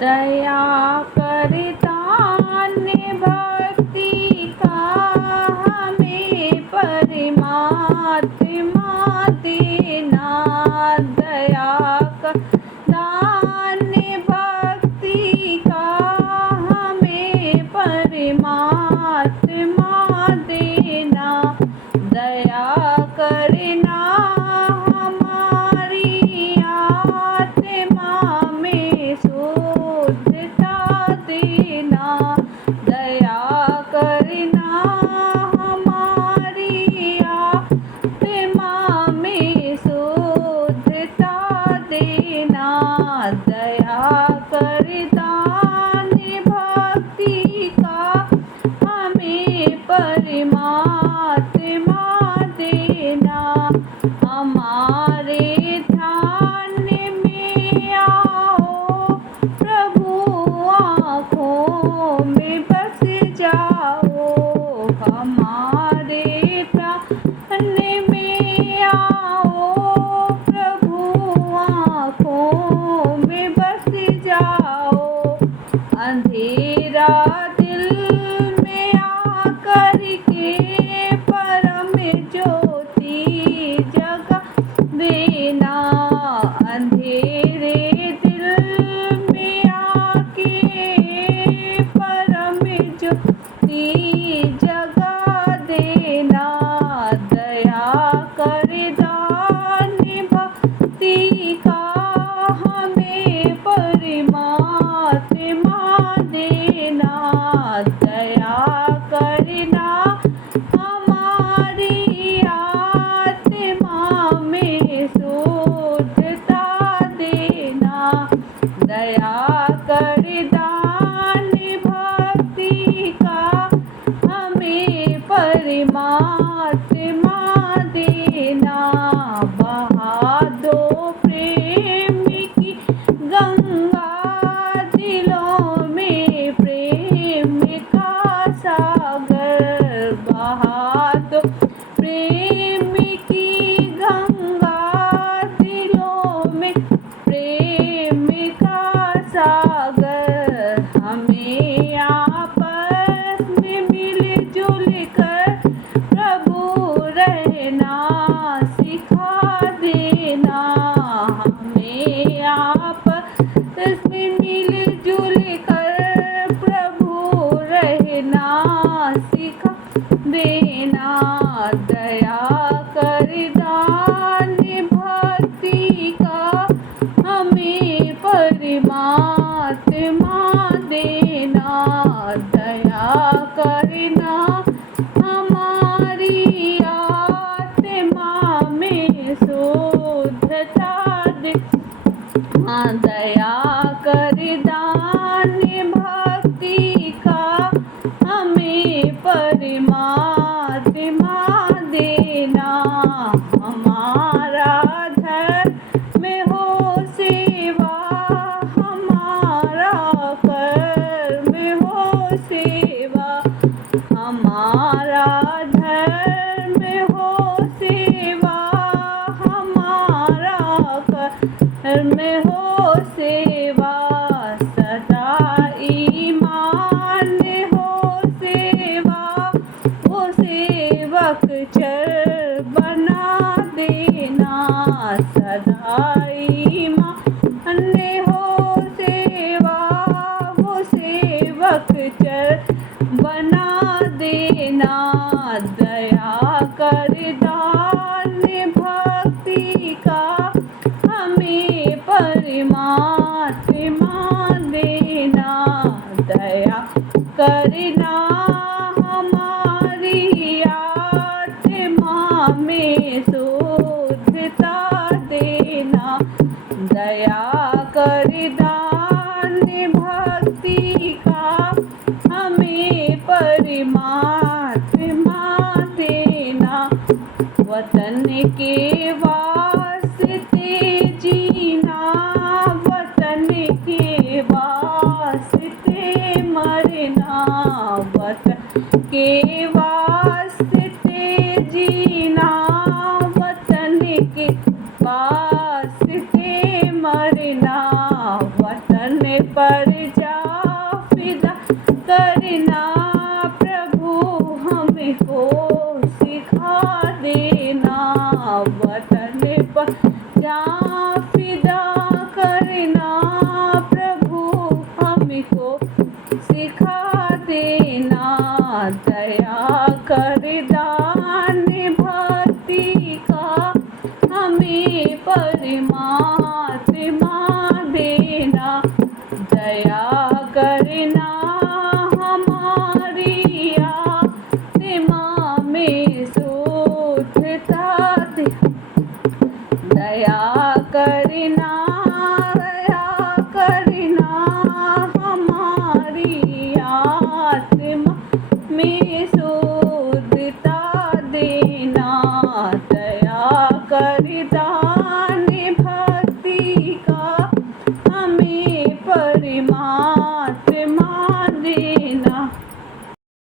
दया करदान भक्ति का हमें परमात्मा देना। दया करदान भक्ति का हमें परमात्मा देना। दया करना हमारी आत्मा में शुद्धता देना। दया करना हमारी आत्मा में शुद्धता देना। दया करदान भक्ति का हमें परमात्मा देना। हमारे ध्यान में आओ प्रभु, आँखों में बस जाओ। हमारे ध्यान में आओ प्रभु, आँखों में बस जाओ। अंधेरा दिल में आकर के परम ज्योति जगा देना। अंधेरे दिल में आके परम ज्योति जगा देना। दया करदान भक्ति का हमें परमात्मा देना। दया करना हमारी आत्मा में शुद्धता देना। दया करदान भक्ति का हमें परमात्मा देना। बहा दो प्रेम की गंगा दिलों में प्रेम का सागर। बहा दो प्रेम की गंगा दिलों में प्रेम का सागर। हमें आपस में मिलजुल कर प्रभु रहना सिखा देना। हमें आपस में मिलजुल कर प्रभु रहना सिखा देना। दया करदान भक्ति का हमें परमात्मा देना। दया करना हमारी आत्मा में शुद्धता देना। दया करदान भक्ति का हमें परमात्मा देना। हमारा धर्म हो सेवा, हमारा कर्म हो सेवा। हमारा धर्म हो सेवा, हमारा कर्म हो सेवा। सदा ईमान हो सेवा, वो सेवक चर बना देना। सदा ईमान हो सेवा, वो सेवक चर बना देना। दया करदान भक्ति का हमें परमात्मा देना। दया करना हमारी आत्मा में शुद्धता देना। दया करदान भक्ति का हमें परमात्मा देना। वतन के वास्ते जीना, वतन के वास्ते मरना। वतन के वास्ते जीना, वतन के वास्ते मरना। वतन पर जा फिदा करना प्रभु हमको सिखा देना। वतन पर जा फिदा करना प्रभु हमको सिखा देना। दया कर दान भक्ति का हमें परमात्मा देना। दया